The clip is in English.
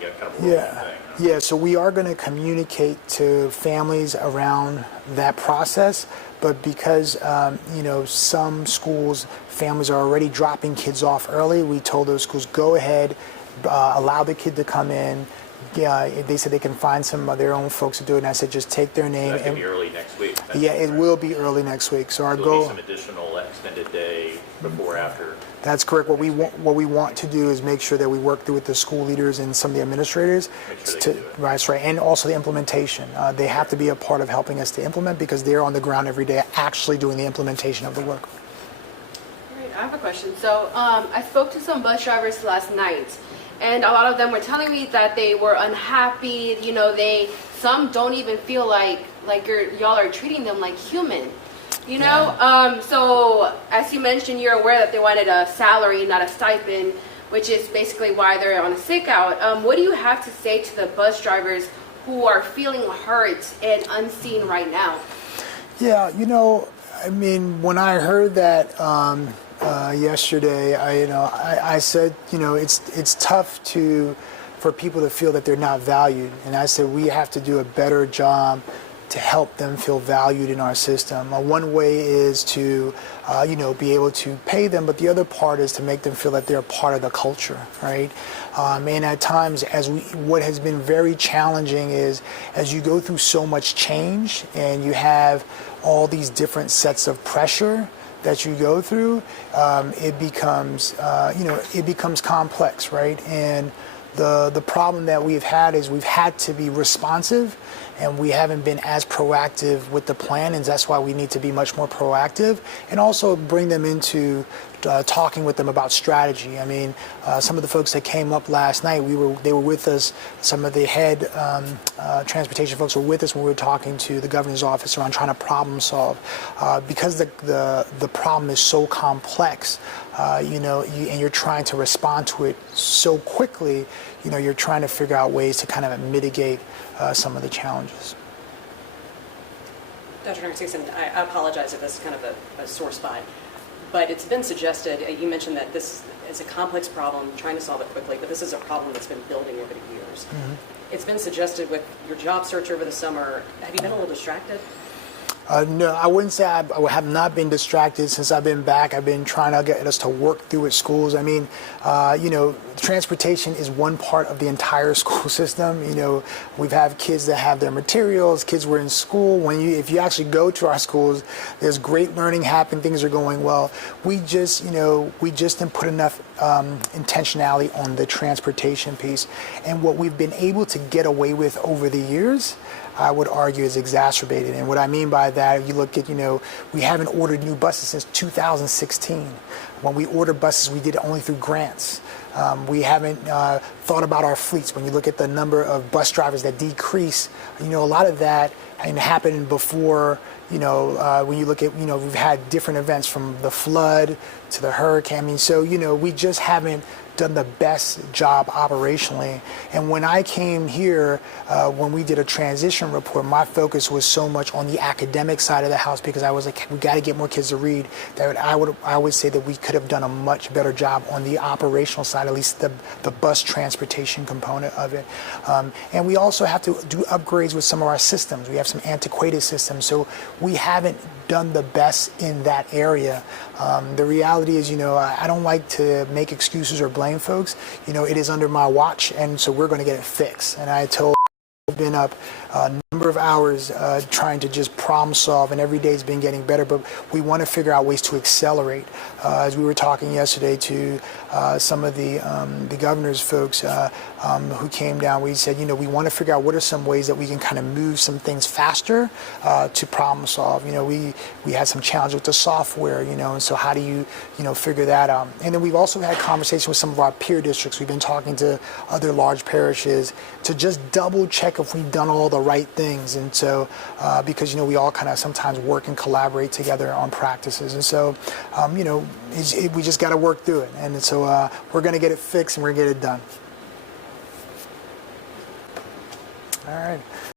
get kind of a rolling thing. Yeah, so we are going to communicate to families around that process, but because, some schools, families are already dropping kids off early, we told those schools, go ahead, allow the kid to come in. Yeah, they said they can find some of their own folks to do it, and I said just take their name. So that could be early next week. Yeah, it will be early next week. So our so goal. Some additional extended day before, after. That's correct. What we want to do is make sure that we work through with the school leaders and some of the administrators. Make sure they can do it. That's right, and also the implementation. They have to be a part of helping us to implement because they're on the ground every day, actually doing the implementation of the work. All right, I have a question. So I spoke to some bus drivers last night. And a lot of them were telling me that they were unhappy. Some don't even feel like y'all are treating them like human. Yeah. So as you mentioned, you're aware that they wanted a salary, not a stipend, which is basically why they're on a sick out. What do you have to say to the bus drivers who are feeling hurt and unseen right now? Yeah, when I heard that yesterday, I said, it's tough for people to feel that they're not valued, and I said we have to do a better job to help them feel valued in our system. One way is to, be able to pay them, but the other part is to make them feel that they're part of the culture, right? And at times, what has been very challenging is as you go through so much change and you have all these different sets of pressure that you go through, it becomes complex, right? And the problem that we've had is we've had to be responsive, and we haven't been as proactive with the plan, and that's why we need to be much more proactive and also bring them into talking with them about strategy. I mean, some of the folks that came up last night, they were with us. Some of the head transportation folks were with us when we were talking to the governor's office around trying to problem solve. Because the problem is so complex, and you're trying to respond to it so quickly, you're trying to figure out ways to kind of mitigate some of the challenges. Dr. Narcisse, I apologize if this is kind of a sore spot, but it's been suggested, you mentioned that this is a complex problem, trying to solve it quickly, but this is a problem that's been building over the years. Mm-hmm. It's been suggested with your job search over the summer, have you been a little distracted? No, I wouldn't say I have not been distracted since I've been back. I've been trying to get us to work through at schools. I mean, transportation is one part of the entire school system. We've had kids that have their materials, kids were in school. If you actually go to our schools, there's great learning happening, things are going well. We just didn't put enough intentionality on the transportation piece. And what we've been able to get away with over the years, I would argue, is exacerbated. And what I mean by that, you look at, we haven't ordered new buses since 2016. When we order buses, we did it only through grants. We haven't thought about our fleets. When you look at the number of bus drivers that decrease, a lot of that happened before, when you look at, we've had different events from the flood to the hurricane. So, we just haven't done the best job operationally. And when I came here, when we did a transition report, my focus was so much on the academic side of the house because I was like, we got to get more kids to read. That I would say that we could have done a much better job on the operational side, at least the bus transportation component of it. And we also have to do upgrades with some of our systems. We have some antiquated systems, so we haven't done the best in that area. The reality is, I don't like to make excuses or blame folks. It is under my watch, and so we're going to get it fixed. And I told been up a number of hours trying to just problem solve, and every day's been getting better, but we want to figure out ways to accelerate. As we were talking yesterday to some of the governor's folks who came down, we said, we want to figure out what are some ways that we can kind of move some things faster to problem solve. We had some challenge with the software, and so how do you, figure that out? And then we've also had conversations with some of our peer districts. We've been talking to other large parishes to just double check if we've done all the right things. And so, because, we all kind of sometimes work and collaborate together on practices. And so, we just got to work through it. And so we're going to get it fixed and we're going to get it done. All right.